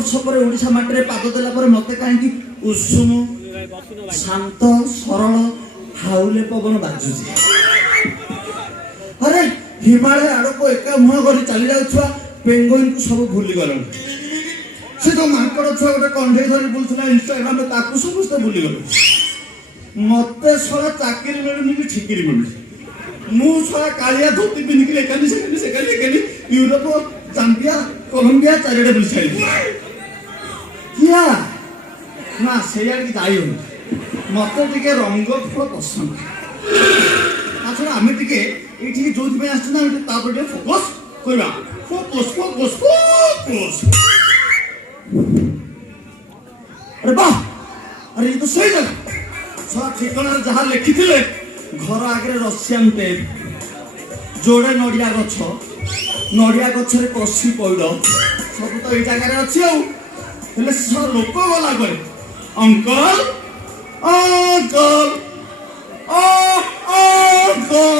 वर्ष पर ओडिशा माटी पाद देला पर मते कहीं उषुम शांत सरल हाउले पवन बाजुची। अरे हिमालय आड़ को एका मुह कर चली जाऊा पेंगुइन को सब भूली गल। से जो माकड़ छुआ गोटे कंधे धरी बुलूला इंस्टाग्राम ताकू समस्त भूली गल। मत सारा चाकरी मिलूनी कि ठिकी मिलूनी मु सारा कालिया धोती पिंधिक एकानी सेकानी एकानी यूरोप जाम्बिया कोलंबिया चारिड़े बुली छाड़ी क्या ना से जाई मत टे रंग फल पसंद छड़ा आम टे ये जो आसपर फोकस करवा फोकस फोकस फोकस। अरे वाह अरे ये तो सही जगह सब ठिकाना जहाँ लिखी थे घर आगे रशियान टेप जोड़े नड़िया गछ नड़िया गछरे कषि पौड़ सब तो ये जगह अच्छी आले सब लोक गला करे अंकल अंकल अंकल।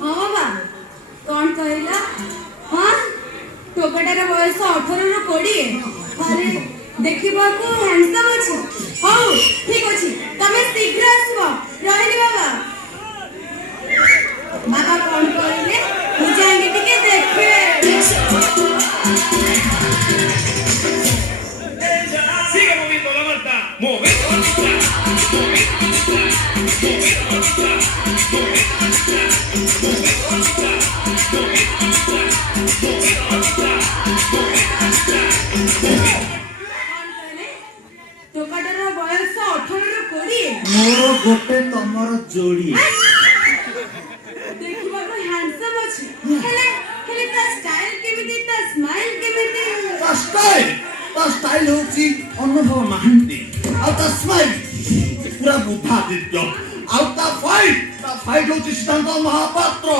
हाँ बा कौन कहला हाँ टोकाटार बयस 18 रु 20 अरे देखिबा को हैंडसम अछि हौ ठीक अछि तमे शीघ्र आसबो रहली बाबा बाबा कौन कहले मु जांगे टिके देखे sigue moviendo la manta moviendo la टोकाटार बयस 18 रु 20 मोर गोटे तमर जोड़ी देखिबा को हैंडसम अछि हेले ता स्टाइल केमिति ता स्माइल केमिति ता स्टाइल होची अनुभव महांती आ ता स्माइल पूरा बुद्धा दित्य आ ता फाइट होची सिद्धांत महापात्र।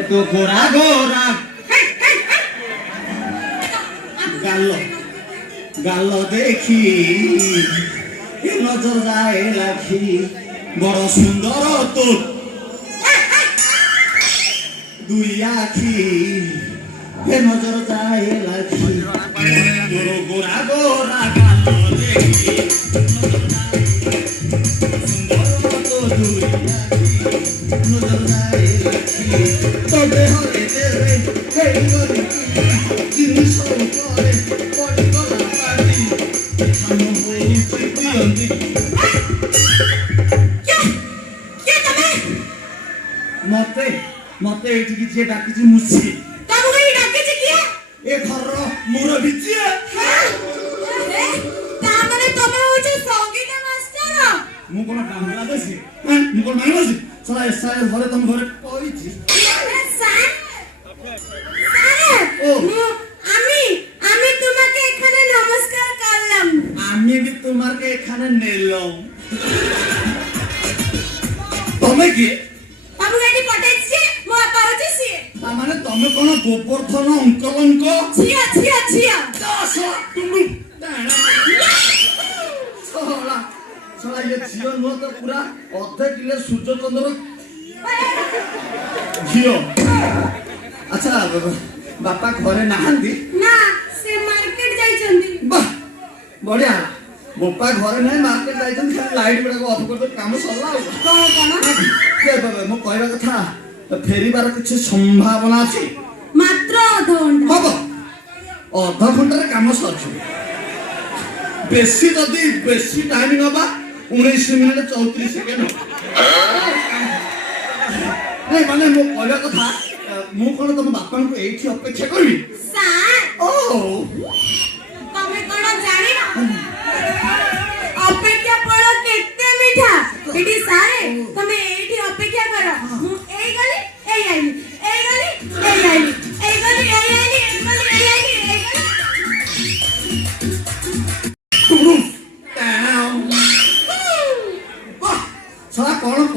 Itu gora गालो देखी ये नजर जाए लाखी बड़ सुंदर तो दुई आखी ये नजर जाए लाखी गोरो गोरा गोरा गालो देखी सुंदर तो दुई आखी नजर जाए लाखी तो देह तेरे कई गोरी जिनिस करे पड़ी गला पाटी हम होई पियंदी क्या तमे मते एठी जे डाकिची मुसी तमु कई डाके किया ए घर मुरबी जे अरे ता माने तमे होचे संगीत मास्टर मु कोन बांग्लादेशी मु कोन बांग्लादेशी सला एसआई घरे तुम घरे कइची আমি তোমাকে এখানে নমস্কার করলাম আমি भी তোমাকে এখানে নেলাম তুমি কি বাবু গাড়ি পটাইছে মো আপা হচ্ছে সি তা মানে তুমি কোন গোবর্ধন অঙ্কলঙ্ক ছিয়া ছিয়া ছিয়া সলা তুমি সলা ये जीवन नो तो पूरा অর্ধে কিলে সূর্যচন্দ্র ঝিও। আচ্ছা बापा घरे नहांती ना से मार्केट जाइछंती वाह बढ़िया बापा घरे नहीं मार्केट जाइछंती खाली लाइट गुडा ऑफ कर दो काम सरला के बाबा मो कहबा कथा फेरीबार किछ संभावना अछि मात्र आधा घंटा बाबा आधा घंटा रे काम सरछ बेसी जदी बेसी टाइमिंग होबा 19 मिनिट 34 सेकेंड नहीं माने मो कहबा कथा मु कोन तुम बापा को एठी अपेक्षा करबी सर ओ तमे कोन जानि ना अपेक्षा पड़ो केते मीठा एठी सारे तमे एठी अपेक्षा करो मु एई गली एई आइली एई गली एई आइली एई गली एई आइली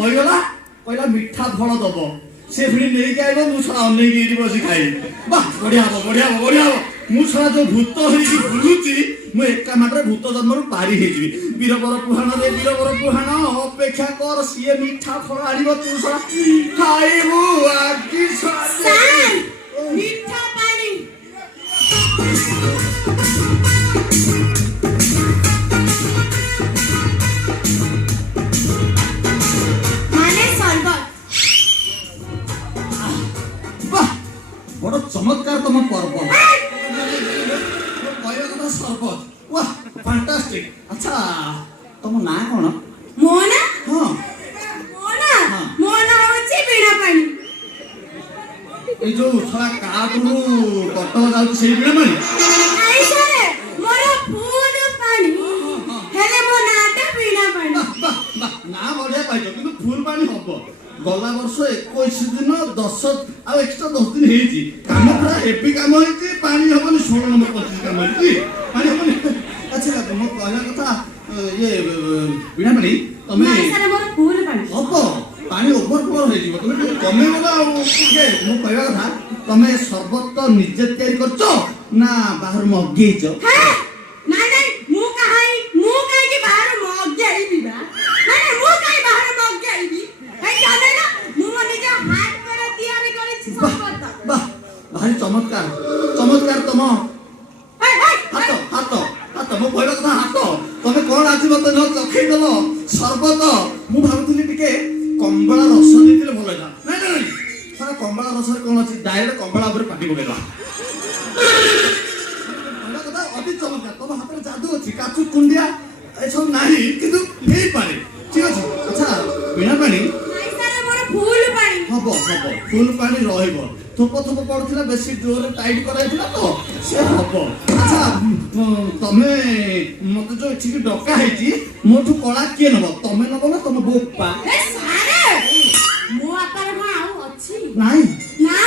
କହିଗଲା କହିଲା ମିଠା ଫଳ ଦବ ସେ ପୁଣି ନେଇକି ଆଇବ ମୁଁ ଛଡ଼ା ଅନେଇକି ଏଇଠି ବସି ଖାଇବି ବାଃ ବଢିଆ ହବ ବଢିଆ ହବ ବଢିଆ ହବ ମୁଁ ଛଡ଼ା ଯୋଉ ଭୂତ ହେଇକି ବୁଲୁଛି ମୁଁ ଏକା ମାତ୍ରେ ଭୂତ ଜନ୍ମରୁ ପାରି ହେଇଯିବି ବୀରବର ପୁହାଣ ରେ ବୀରବର ପୁହାଣ ଅପେକ୍ଷା କର ସିଏ ମିଠା ଫଳ ଆଣିବ ତୁ ଛଡ଼ା ଖାଇବୁ ଆକି ସାର୍ ମିଠା ପାଣି ମାନେ ସରବତ ବାଃ ବଡ ଚମତ୍କାର ତମ ପର୍ବ କହିବା କଥା ସରବତ वाह फैंटास्टिक अच्छा तुम ना कौन मोना हाँ मोना हाँ। मोना होची बीणा पानी ए जो थोड़ा काटू कटक जाऊ से बिना पानी आई सारे मोर फूल पानी हेले मो नाटा बीणा पानी ना बढ़िया पाइछ किंतु फुल पानी हबो गला वर्ष 21 दिन 10 आ एक्स्ट्रा 10 दिन हेजी काम पूरा हेवी काम हेजी पानी हबनी 16 नंबर 25 काम हेजी पानी हबनी अच्छा मो कहला कथा ये बिना पानी तमे नहीं सारे मोर फूल पानी हबो पानी ओवरफ्लो हो जीव तमे ଟିକେ କମେଇ ବୋला ये मो कहला कथा तमे शरबत तो निजे तयारी करछो ना बाहर मगेइछो हां नहीं नहीं मु काई की बाहर मगेई बिबा नहीं मु काई बाहर मगेई बी ए जाने ना मु निजे हाथ करे तयारी करिछि शरबत वाह भारी चमत्कार चमत्कार तम हे हे हाथ हाथ हाथ मो कहला कथा हाथ तमे कोन आजि मते न चखै दलो शरबत मु भाबुथिली टिके कंबळा रस ଦେଇଥିଲେ ଭଲ ହେଇथा ନାଇଁ ନାଇଁ ସାରା कंबळा ରସରେ कोन ଅଛି डायरेक्ट कंबळा ଉପରେ ପାଟି ପକେଇଲା କହିଲା କଥା ଅତି ଚମତ୍କାର ତମ ହାତରେ जादू ଅଛି କାଚୁ କୁଣ୍ଡିଆ ଏ ସବୁ ନାହିଁ କିନ୍ତୁ ହେଇ ପାରେ ଠିକ ଅଛି ଆଚ୍ଛା ବିନା ପାଣି नहीं सारे मोर फूल पानी ହବ ହବ ଫୁଲ ପାଣି ରହିବ ଥୋପ ଥୋପ ପଡୁଥିଲା ବେଶୀ ଜୋରରେ ଟାଇଟ୍ କରାଇଥିଲା ତ ସେ ହବ ଆଚ୍ଛା ତମେ ମତେ ଯୋଉ ଏଠିକି ଡକା ହେଇଛି ମୋଠୁ କଳା କିଏ ନବ ତମେ ନବ ନା ତମ ବୋପା ए सारे मो आपार को आउ अछि ନାଇଁ ना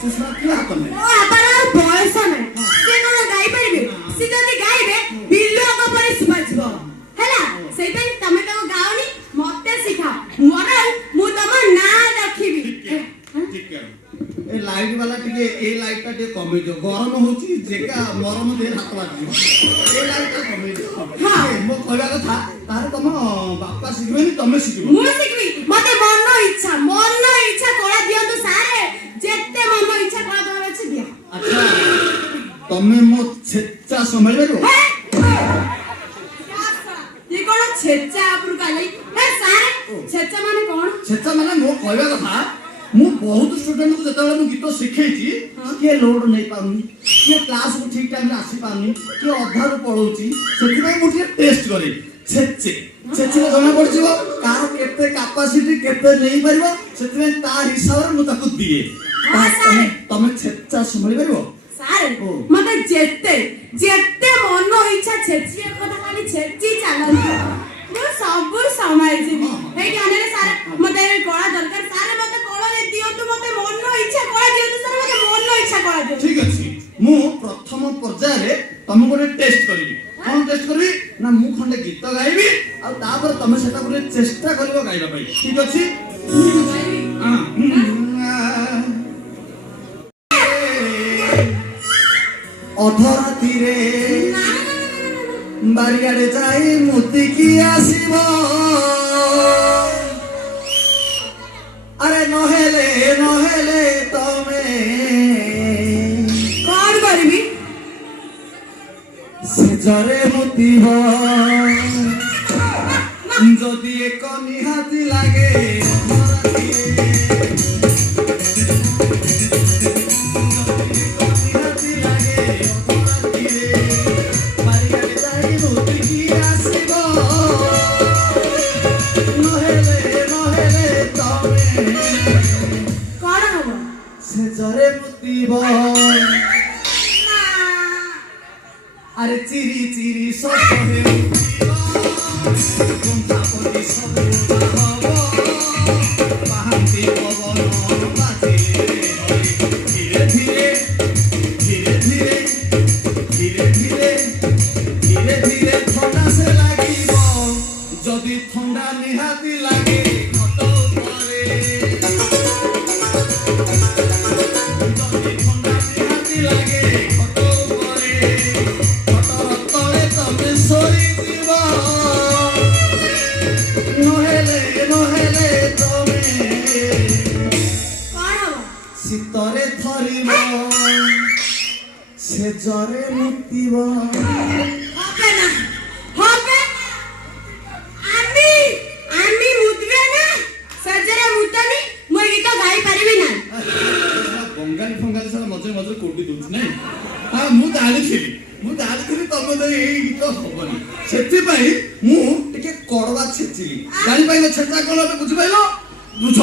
ସେ ଶଳା କିଏ ହାତ ନେଇ मो आपार बयस नै से कोन गाई परिबे से जदी गाइबे बिल्लो को परे सुबाजबो हैला सेई पे तमे तो गाओनी मते सिखा मोर मु तम ना रखिबी ठीक है ए लाइट वाला टिके ए लाइट टा टिके कमी दियो गरम होची जेका मरम दे हाथ लागियो ए लाइट टा कमी दियो हाँ। मो कहला କଥା तारे तम बापा शिखबेनी तमे शिखबो मु सिखबी मते मन इच्छा कोला दियो तो सारे जेते मन इच्छा कोला दर अछि दिया अच्छा तमे मो छेच्चा संभाल बेरो ये कोन छेच्चा आपरु कालै ए सारे छेच्चा माने कोन छेच्चा माने मो कहला କଥା मु बहुत स्टूडेंट को जेतले मु गीत शिखेची के लोड नै पाउनी के क्लास को ठीक टाइम रे आसी पाउनी के अधार पळौची सेति मु ଟିକେ टेस्ट करे छेच्चे छेच्चे जणा पड़जिवो कार केते कैपेसिटी केते नै परिबो सेति ता हिसाब रे मु ताकू दिए हाँ, सारे। तमे छेच्चा संभाल परिबो सारे ओ। मते जेते मन इच्छा छेच्ची कथा खाली छेच्ची चालन मु सब समय जीवी हे जाने सारे मते कोला दरकार सारे मते कोला दे दियो तो मते मन इच्छा कोला दियो तो सारे मते मन इच्छा कोला दियो ठीक अछि मु प्रथम पर्याय रे तमे गोटे टेस्ट करिबी कोन टेस्ट करबी ना मु खंडे गीत गाइबी आ तापर तमे सेटा गोटे चेष्टा करिवो गाइबा पई ठीक अछि हां अधराती रे बारियाडे जाई मुती की आसीबो अरे नहेले तमे कोन करबी से जरे मुतीब যদি এক নিহাতি লাগে অধরাতি রে নিহাতি লাগে অধরাতি রে বারিয়াডে যাই মুতি কি আসিব নহেলে তমে कोन हबो से जरे मुतीब আরে চিরি চিরি সপনে কোনটাপতি সবু বাহব পাহান্তি পবন বাজিলে হরি ধীরে ধীরে ধীরে ধীরে ধীরে ধীরে ধীরে ধীরে ঠান্ডা সে লাগিব যদি ঠান্ডা নিহাতি লাগে ঘট ନହେଲେ ନହେଲେ ତମେ କଣ ହବ? ଶୀତରେ ଥରିବ ସେ ଜରେ ମୁତିବ হবে না হবে আমি মুতবে না সজরে মুতনি মই গীত গাই পারিবি না ବଙ୍ଗାଳୀ ଫଙ୍ଗାଳୀ ସାରା ମଝିରେ ମଝିରେ କୋଟି ଦଉଛି ନାଇଁ ମୁଁ ଜାଣିଥିଲି ତମେ ତ ଏଇ ଗୀତ ହବନି ସେଥିପାଇଁ ମୁଁ ଟିକେ କଡ଼ବା ଛେଚିଲି ଜାଣିପାରିଲ ଛେଚା କଣ ଏବେ ବୁଝିପାରିଲ ବୁଝ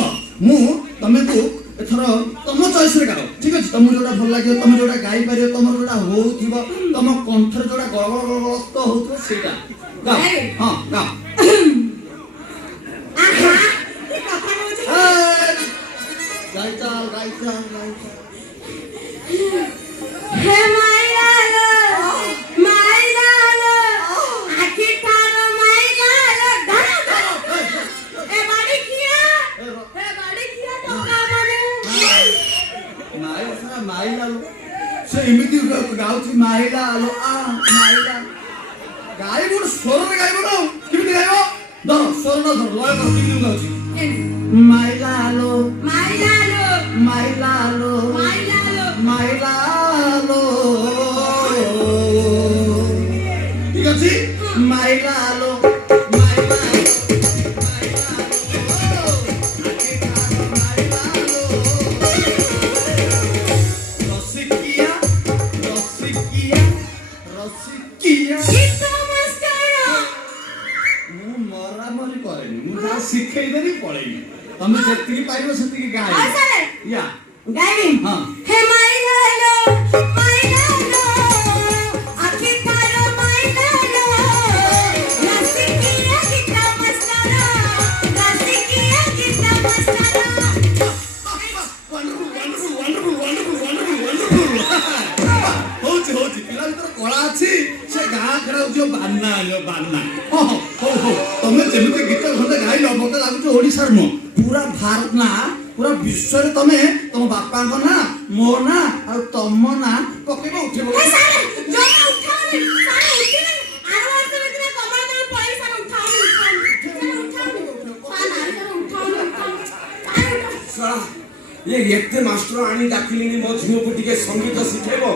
ମୁଁ ତମକୁ ଏଥର ତମ ଚଏସରେ ଗାଅ ଠିକ ଅଛି ତମକୁ ଯୋଉଟା ଭଲ ଲାଗିବ ତମେ ଯୋଉଟା ଗାଇପାରିବ ତମର ଯୋଉଟା ହଉଥିବ ତମ କଣ୍ଠରେ ଯୋଉଟା ଗଳଗଳଗଳସ୍ତ ହଉଥିବ ସେଇଟା ଗାଅ ହଁ ଗାଅ আহা কি কথা বলছিস গাই চাল হে মাইলালো আখি তার মাইলালো এ বাড়ি কিয়া টকা মানে ମାଇଲା ସେ ଏମିତି ଗାଉଛି ମାଇଲା ଆଲୋ ମାଇଲା ଗାଇବ ଗୋଟେ ସ୍ୱରରେ ଗାଇବ ନା କେମିତି ଗାଇବ ଧର ସ୍ୱର ନା ଧର ଲୟ କର କେମିତି ଗାଉଛି ମାଇଲା ଆଲୋ ଠିକ ଅଛି ମାଇଲା ଆଲୋ ମୁଁ ମରାମରି କରେନି ମୁଁ ଯାହା ଶିଖେଇଦେବି ପଳେଇବି ତମେ ଯେତିକି ପାରିବ ସେତିକି ଗାଇ ୟା গাইবি ହଁ হে মাইলালো আখি তার মাইলালো রাসিকিয়া কিতা মস্তানা ହଉଛି ପିଲା ଭିତରେ କଳା ଅଛି ସେ ଗାଁ ଖେଳ ହଉଛି ବାନା ହଉ ତମେ ଯେମିତି ଗୀତ ଖଣ୍ଡେ ଗାଇଲ ମତେ ଲାଗୁଛି ଓଡିଶାର ନୁହଁ ପୁରା ଭାରତ ନା ପୁରା ବିଶ୍ୱରେ ତମେ ତମ ବାପାଙ୍କ ନା ମୋ ନା ଆଉ ତମ ନା ପକେଇବ ଉଠିବ ଏ ସାର୍ ଜମା ଉଠାଉନି ସାର୍ ଉଠିଲେ ଆର ବର୍ଷ ଭିତରେ କମଳ ତଳେ ପଳେଇ ସାର୍ ଉଠାଉନି ये एते मास्टर आनी डाकिलिनी मो झियो को टिके संगीत शिखेबो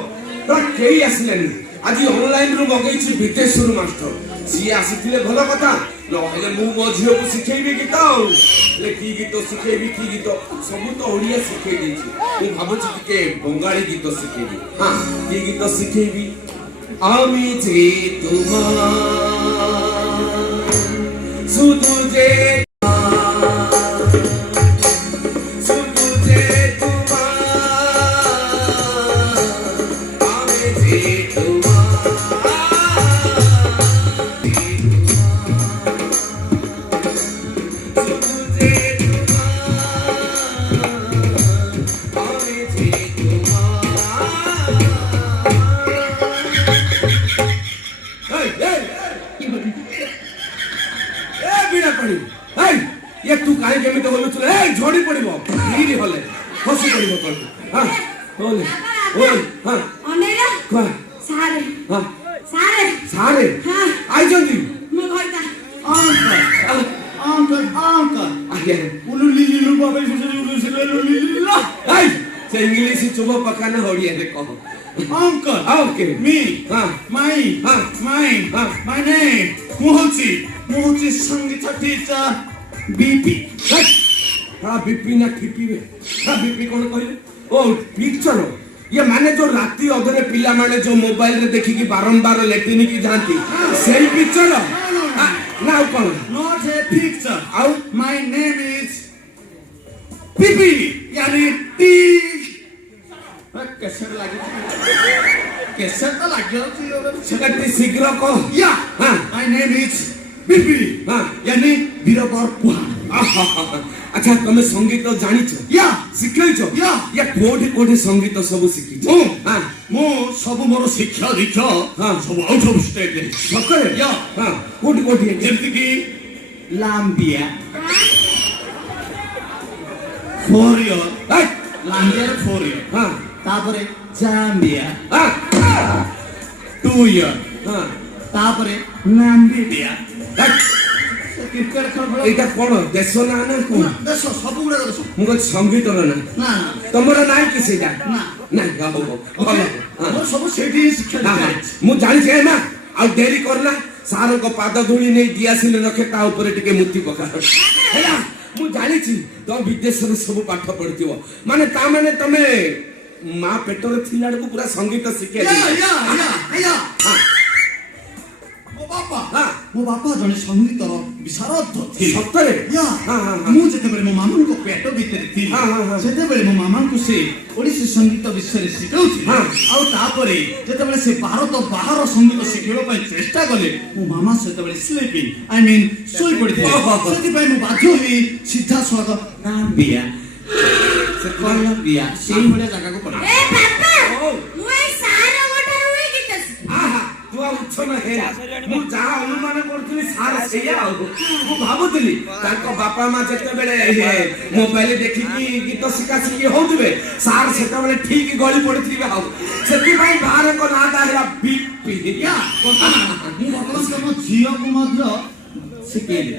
तो केही आसिलेनी आज ऑनलाइन रु मगैछि विदेश रु मास्टर सी आसिथिले भलो कथा नहेले मु मो झियो को शिखेबी गीत ले की गीत शिखेबी की गीत सब तो ओडिया शिखेई देछि मु भाबुछि टिके बंगाली गीत शिखेबी हां की गीत शिखेबी आमी जे तुम्हार सुधु जे ये तू काहे केमिते होलु चले ए झोडी पडिबो नीरी होले हसी पडिबो तो हां होले ओय हां अनेला को सारे हां सारे सारे हां आई जंदी मो होइता अंकल आगे उलु लिलु बाबा उलु लिलु आई से इंग्लिश चुबो पकाना होडिया दे कहो अंकल ओके मी हां माई माय नेम मुहोची संगीत टीचर बीपी हां बीपी ना ठीपी रे हां बीपी कोन कहले ओ पिक्चर ये माने जो राती अधरे पिला माने जो मोबाइल रे देखि कि बारंबार लेटिन की जानती सेही पिक्चर ना कोन नॉट ए पिक्चर आउ माय नेम इज बीपी यानी टी कैसे तो लाग्यो सेकटी शीघ्र को या हां माय नेम इज बीपी हां यानी वीरबर पुहा अच्छा तुम संगीत जानिछ या शिखैछ या कोठी कोठी संगीत सब शिखिछ हां मो सब मोर शिक्षा दीक्षा हां सब आउट ऑफ स्टेट सकर या हां कोठी कोठी जेमति की लाम्बिया 4 year लाम्बिया 4 year हां तापरे जाम्बिया हां 2 year हां ତାପରେ ନାମ୍ବିବିଆ ধ্যাৎ, କ୍ରିକେଟ ଖେଳ ଖେଳ এইটা কোন দেশ না না কোন ଦେଶ ସବୁ ଗୁଡାକ ଦେଶ ମୁଁ କହୁଛି ସଙ୍ଗୀତର ନା ନା ତମର ନାହିଁ କି ସେଇଟା ନା ନାଇଁ ହବ ଭଲ ହଁ। ମୋର ସବୁ ସେଇଠି ହିଁ ଶିକ୍ଷା ହଁ, ହଁ। ଦିଆଯାଇଛି ମୁଁ ଜାଣିଛି ଏ ମା ଆଉ ଡେରି କରନା ସାରଙ୍କ ପାଦ ଧୂଳି ନେଇ ଦିଆସିଲି ରଖେ ତା ଉପରେ ଟିକେ ମୁତି ପକା ହେଲା ମୁଁ ଜାଣିଛି ତମ ବିଦେଶରେ ସବୁ ପାଠ ପଢିଥିବ ମାନେ ତା ମାନେ ତମେ ମା ପେଟରେ ଥିଲା ବେଳକୁ ପୁରା ସଙ୍ଗୀତ ଶିଖେଇ ଆଜ୍ଞା, ଆଜ୍ଞା, ଆଜ୍ଞା। ମୋ ବାପା ଜଣେ ସଙ୍ଗୀତର ବିଶାରଦ ଥିଲେ ସତରେ ୟା, ହଁ, ହଁ, ହଁ। ମୁଁ ଯେତେବେଳେ ମୋ ମାମାଙ୍କ ପେଟ ଭିତରେ ଥିଲି ହଁ, ହଁ, ହଁ। ସେତେବେଳେ ମୋ ମାମାଙ୍କୁ ସେ ଓଡ଼ିଶୀ ସଙ୍ଗୀତ ବିଷୟରେ ଶିଖଉଥିଲେ ହଁ। ଆଉ ତାପରେ ଯେତେବେଳେ ସେ ଭାରତ ବାହାର ସଙ୍ଗୀତ ଶିଖିବା ପାଇଁ ଚେଷ୍ଟା କଲେ ମୋ ମାମା ସେତେବେଳେ ସ୍ଲିପିଂ ଶୋଇ ପଡିଥିଲେ ଓହୋ। ସେଥିପାଇଁ ମୁଁ ବାଧ୍ୟ ହୋଇ ସିଧାସଳଖ ନାମ୍ବିଆ ସେ କଲମ୍ବିଆ ସେଇଭଳିଆ ଜାଗାକୁ ପଳେଇଲି ଏ ବାପା ଓ। ମୁଁ ଏ ସାର ଗୋଟାରେ ହୁଏ ଗୀତ ଆହା, ତୁ ଆଉ ଉଚ୍ଛନ ହେଲା ମୁଁ ଯାହା ଅନୁମାନ କରୁଥିଲି ସାର ସେଇଆ ଆଉ ମୁଁ ଭାବୁଥିଲି ତାଙ୍କ ବାପା ମା ଯେତେବେଳେ ମୋବାଇଲ ଦେଖିକି ଗୀତ ଶିଖାଶିଖି ହଉଥିବେ ସାର ସେତେବେଳେ ଠିକ ଗଳି ପଡିଥିବେ ଆଉ ସେଥିପାଇଁ ବାହାରଙ୍କ ନାଁଟା ହେଲା ବିପି ୟା, ମୁଁ ବର୍ତ୍ତମାନ ତମ ଝିଅକୁ ମଧ୍ୟ ଶିଖେଇଲି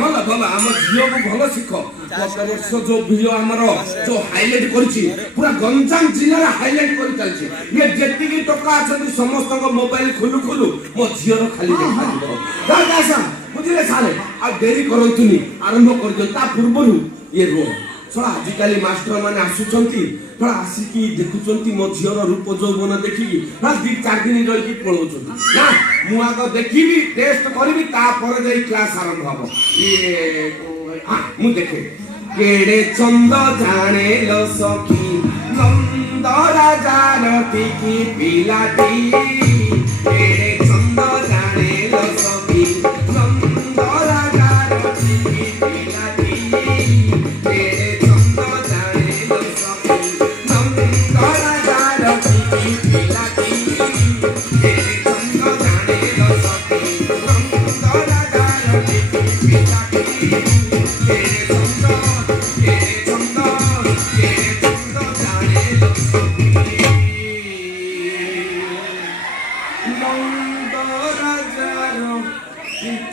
ଭଲ ଭଲ ଆମ ଝିଅକୁ ଭଲ ଶିଖ ଗତ ବର୍ଷ ଯୋଉ ଭିଡିଓ ଆମର ଯୋଉ ହାଇଲାଇଟ କରିଛି ପୁରା ଗଞ୍ଜାମ ଜିଲ୍ଲାରେ ହାଇଲାଇଟ କରି ଚାଲିଛି ଇଏ ଯେତିକି ଟଙ୍କା ଅଛନ୍ତି ସମସ୍ତଙ୍କ ମୋବାଇଲ ଖୋଲୁ ଖୋଲୁ ମୋ ଝିଅର ଖାଲି ଦେଖାଯିବ ବୁଝିଲେ ସାରେ ଆଉ ଡେରି କରନ୍ତୁନି ଆରମ୍ଭ କରିଦିଅନ୍ତୁ ତା ପୂର୍ବରୁ ଇଏ ରୁହ ଶଳା ଆଜିକାଲି ମାଷ୍ଟର ମାନେ ଆସୁଛନ୍ତି ଶଳା ଆସିକି ଦେଖୁଛନ୍ତି ମୋ ଝିଅର ରୂପ ଯୌବନ ଦେଖିକି ଶଳା 2-4 ଦିନ ରହିକି ପଳଉଛନ୍ତି ନା ମୁଁ ଆଗ ଦେଖିବି ଟେଷ୍ଟ କରିବି ତାପରେ ଯାଇ କ୍ଲାସ ଆରମ୍ଭ ହବ ଇଏ ମୁଁ ଦେଖେ କେଡେ ଚନ୍ଦ ଜାଣେ ଲ ସଖୀ ନନ୍ଦ ରାଜାର ଟିକି ପିଲାଟି କେଡେ ଚନ୍ଦ ଜାଣେ ଲ ସଖୀ ନନ୍ଦ ରାଜାର ଟିକି ପିଲାଟି କେଡେ ଚନ୍ଦ ଜାଣେ ଲ ସଖୀ ନନ୍ଦ ରାଜାର ଟିକି ପିଲାଟି କେଡେ ଚନ୍ଦ ଜାଣେ ଲ ସଖୀ ନନ୍ଦ ରାଜାର ଟିକି ପିଲାଟି କେଡେ ଚନ୍ଦ ଜାଣେ ଲ ସଖୀ ନନ୍ଦ ରାଜାର ଟିକି ପିଲାଟି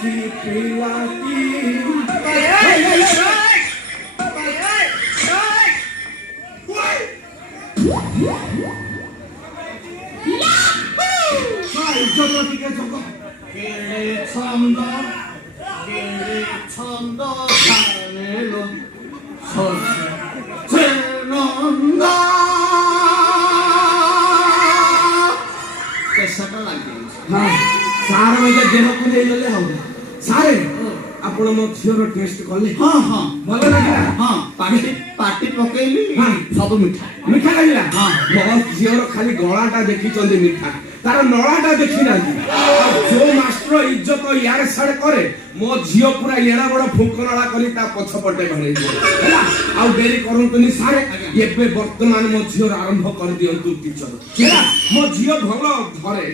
ছন্দ জানেলো সে নন্দ କେସାଟା ଲାଗିଯାଇଛି ହଁ ସାର ମତେ ଦେହକୁ ନେଇଗଲେ ହବ ସାରେ ଆପଣ ମୋ ଝିଅର ଟେଷ୍ଟ କଲେ ହଁ ହଁ ଭଲ ଲାଗିଲା ହଁ ପାଟି ପକେଇଲି ହଁ। ସବୁ ମିଠା ମିଠା ଲାଗିଲା ହଁ। ମୋ ଝିଅର ଖାଲି ଗଳାଟା ଦେଖିଛନ୍ତି ମିଠା ତାର ନଳାଟା ଦେଖି ନାହାନ୍ତି ଆଉ ଯୋଉ ମାଷ୍ଟର ଇଜ୍ଜତ ଇଆଡେ ସାଡେ କରେ ମୋ ଝିଅ ପୁରା ଏଡା ବଡ ଫୁଙ୍କନଳା କରି ତା ପଛପଟେ ବାହାରିଯିବ ହେଲା ଆଉ ଡେରି କରନ୍ତୁନି ସାରେ ଏବେ ବର୍ତ୍ତମାନ ମୋ ଝିଅର ଆରମ୍ଭ କରିଦିଅନ୍ତୁ ଟିଚର ହେଲା ମୋ ଝିଅ ଭଲ ଧରେ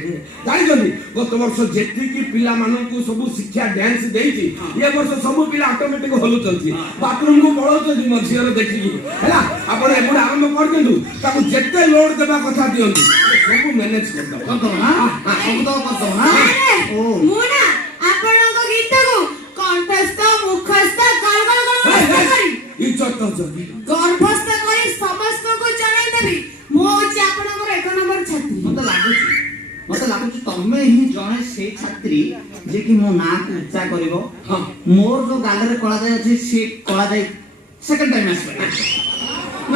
ଜାଣିଛନ୍ତି ଗତ ବର୍ଷ ଯେତିକି ପିଲାମାନଙ୍କୁ ସବୁ ଶିକ୍ଷା ଡ୍ୟାନ୍ସ ଦେଇଛି ଏ ବର୍ଷ ସବୁ ପିଲା ଅଟୋମେଟିକ ହଲୁଛନ୍ତି ବାଥରୁମକୁ ପଳାଉଛନ୍ତି ମୋ ଝିଅର ଦେଖିକି ହେଲା ଆପଣ ଏଗୁଡା ଆରମ୍ଭ କରିଦିଅନ୍ତୁ ତାକୁ ଯେତେ ଲୋଡ ଦେବା କଥା ଦିଅନ୍ତୁ ସବୁ ମ୍ୟାନେଜ କରିଦେବ କରିଦବ ନା ସବୁ ତ କରିଦବ ନା ଓ ମୁଁ ନା ଆପଣଙ୍କ ଗୀତକୁ କଣ୍ଠସ୍ଥ ମୁଖସ୍ଥ କରି ଇଜ୍ଜତ ଯଦି ଗର୍ଭସ୍ଥ କରି ସମସ୍ତଙ୍କୁ ଜଣାଇଦେବି ମୁଁ ହଉଛି ଆପଣଙ୍କର 1 ନମ୍ବର ଛାତ୍ରୀ ମତେ ଲାଗୁଛି ତମେ ହିଁ ଜଣେ ସେଇ ଛାତ୍ରୀ ଯେ କି ମୋ ନାଁକୁ ଉଚ୍ଚା କରିବ ହଁ ମୋର ଯୋଉ ଗାଲରେ କଳା ଯାଇ ଅଛି ସେ କଳା ଯାଇ ସେକେଣ୍ଡ ଟାଇମ ଆସିବ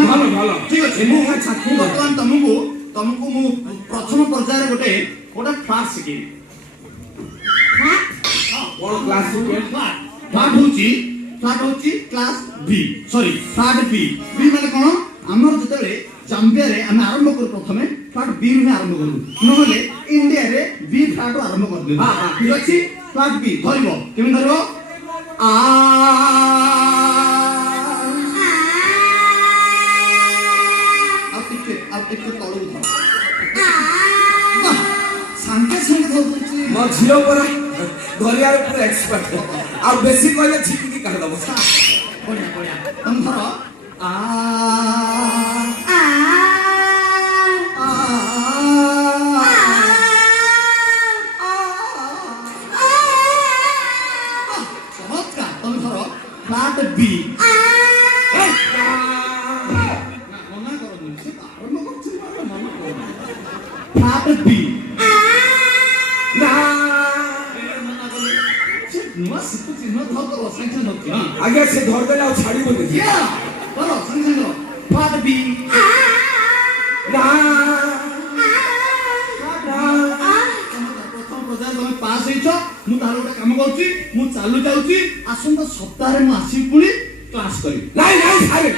ଭଲ ଭଲ ଠିକ ଅଛି ମୁଁ ବର୍ତ୍ତମାନ ତମକୁ ମୁଁ ପ୍ରଥମ ପର୍ଯ୍ୟାୟରେ ଗୋଟେ ଫ୍ଲାଟ ଶିଖେଇବି କଣ କ୍ଲାସ ଫ୍ଲାଟ ହଉଛି କ୍ଲାସ ବି ସରି ଫ୍ଲାଟ ବି ମାନେ କଣ ଆମର ଯେତେବେଳେ ଜାମ୍ବିଆରେ ଆମେ ଆରମ୍ଭ କରୁ ପ୍ରଥମେ ଫ୍ଲାଟ ବି ରୁ ଆରମ୍ଭ କରୁ ନହେଲେ ଇଣ୍ଡିଆରେ ବି ଫ୍ଲାଟ ଆରମ୍ଭ କରିଦେବୁ ଠିକ ଅଛି ଫ୍ଲାଟ ବି ଧରିବ କେମିତି ଧରିବ ଆ ଆଉ ଟିକେ ତଳକୁ ଧର ସାଙ୍ଗେ ଧରୁଛି ମୋ ଝିଅ ପରା ଧରିବାର ପୁରା ଏକ୍ସପର୍ଟ ଆଉ ବେଶୀ କହିଲେ ଝିକିକି କାଢିଦବ ବଢିଆ ତମେ ଧର ଆ ଫ୍ଲାଟ୍ ବି ଏ, ନା। ମନା କରନ୍ତୁ ସେ ତ ଆରମ୍ଭ କରୁଛି ମନା କରନ୍ତୁ ଫ୍ଲାଟ୍ ବି ନା। ମନା କଲେ ସେ ନୂଆ ଶିଖୁଛି ନୂଆ ଧର ସାଙ୍ଗେ ଧରୁଛି ହଁ ଆଜ୍ଞା ସେ ଧରିଦେଲେ ଆଉ ଛାଡ଼ିବନି। ଧର ସାଙ୍ଗେ ସାଙ୍ଗେ ଫ୍ଲାଟ୍ ବି ନା। ପ୍ରଥମ ପର୍ଯ୍ୟାୟ ତମେ ପାସ୍ ହେଇଛ ମୁଁ ତାର ଗୋଟେ କାମ କରୁଛି ମୁଁ ଚାଲୁ ଯାଉଛି ଆସନ୍ତା ସପ୍ତାହରେ ମୁଁ ଆସିବି ପୁଣି କ୍ଲାସ୍ କରିବି ନାଇଁ ନାଇଁ ସାରେ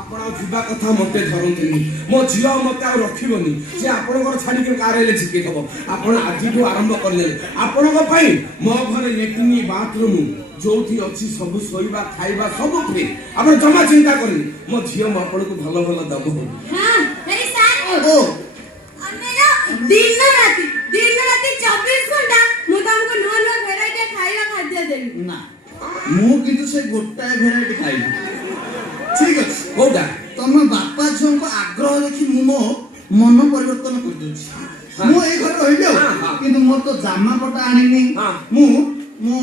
ଆପଣ ଆଉ ଯିବା କଥା ମତେ ଧରନ୍ତୁନି ମୋ ଝିଅ ମତେ ଆଉ ରଖିବନି ସେ ଆପଣଙ୍କର ଛାଡ଼ିକି କାରେଇଲେ ଶିଖେଇଦବ ଆପଣ ଆଜିଠୁ ଆରମ୍ଭ କରିଦେଲେ ଆପଣଙ୍କ ପାଇଁ ମୋ ଘରେ ଲେଟ୍ରିନ୍ ବାଥରୁମ୍ ଯୋଉଠି ଅଛି ସବୁ ଶୋଇବା ଖାଇବା ସବୁ ଫ୍ରି ଆପଣ ଜମା ଚିନ୍ତା କରିନି ମୋ ଝିଅ ମୋ ଆପଣଙ୍କୁ ଭଲ ଭଲ ଦବ ହଁ ହେଇ ସାର୍ ଓ ଆମେ ନା ଦିନ ରାତି 24 ଘଣ୍ଟା ମୁଁ ତମକୁ ନୂଆ ନୂଆ ଭେରାଇଟି ଖାଇବା ଖାଦ୍ୟ ଦେବି ନା ମୁଁ କିନ୍ତୁ ସେ ଗୋଟାଏ ଭେରାଇଟି ଖାଇବି ଠିକ ଅଛି କୋଉଟା ତମ ବାପା ଝିଅଙ୍କ ଆଗ୍ରହ ଦେଖି ମୁଁ ମୋ ମନ ପରିବର୍ତ୍ତନ କରିଦଉଛି ମୁଁ ଏଇ ଘରେ ରହିବି ଆଉ କିନ୍ତୁ ମୋର ତ ଜାମାପଟା ଆଣିନି ହଁ। ମୁଁ ମୋ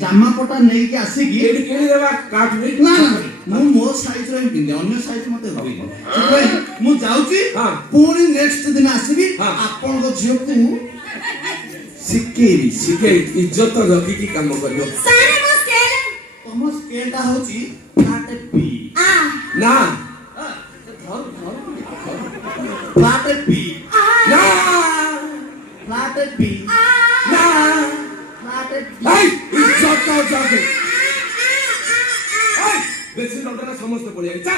ଜାମାପଟା ନେଇକି ଆସିକି ଏଇଠି କିଣିଦେବା କାଠ ନା ନା ମୁଁ ମୋ ସାଇଜର ହିଁ ପିନ୍ଧେ ଅନ୍ୟ ସାଇଜ ମତେ ହୁଏନି ସେଥିପାଇଁ ମୁଁ ଯାଉଛି ହଁ। ପୁଣି ନେକ୍ସଟ ଦିନ ଆସିବି ହଁ। ଆପଣଙ୍କ ଝିଅକୁ ଶିଖେଇବି ଶିଖେଇ ଇଜ୍ଜତ ରଖିକି କାମ କରିବ ସାର୍ ମୋ ସ୍କେଲ ତମ ସ୍କେଲଟା ହଉଛି ଫ୍ଲାଟ୍ ପି ନା ଫ୍ଲାଟ୍ ପି ନା ଫ୍ଲାଟ୍ ପି ନା ଫ୍ଲାଟ୍ ପି এই ইজ্জত যাবে এই বেশি লোকরা সমস্ত পড়ে যা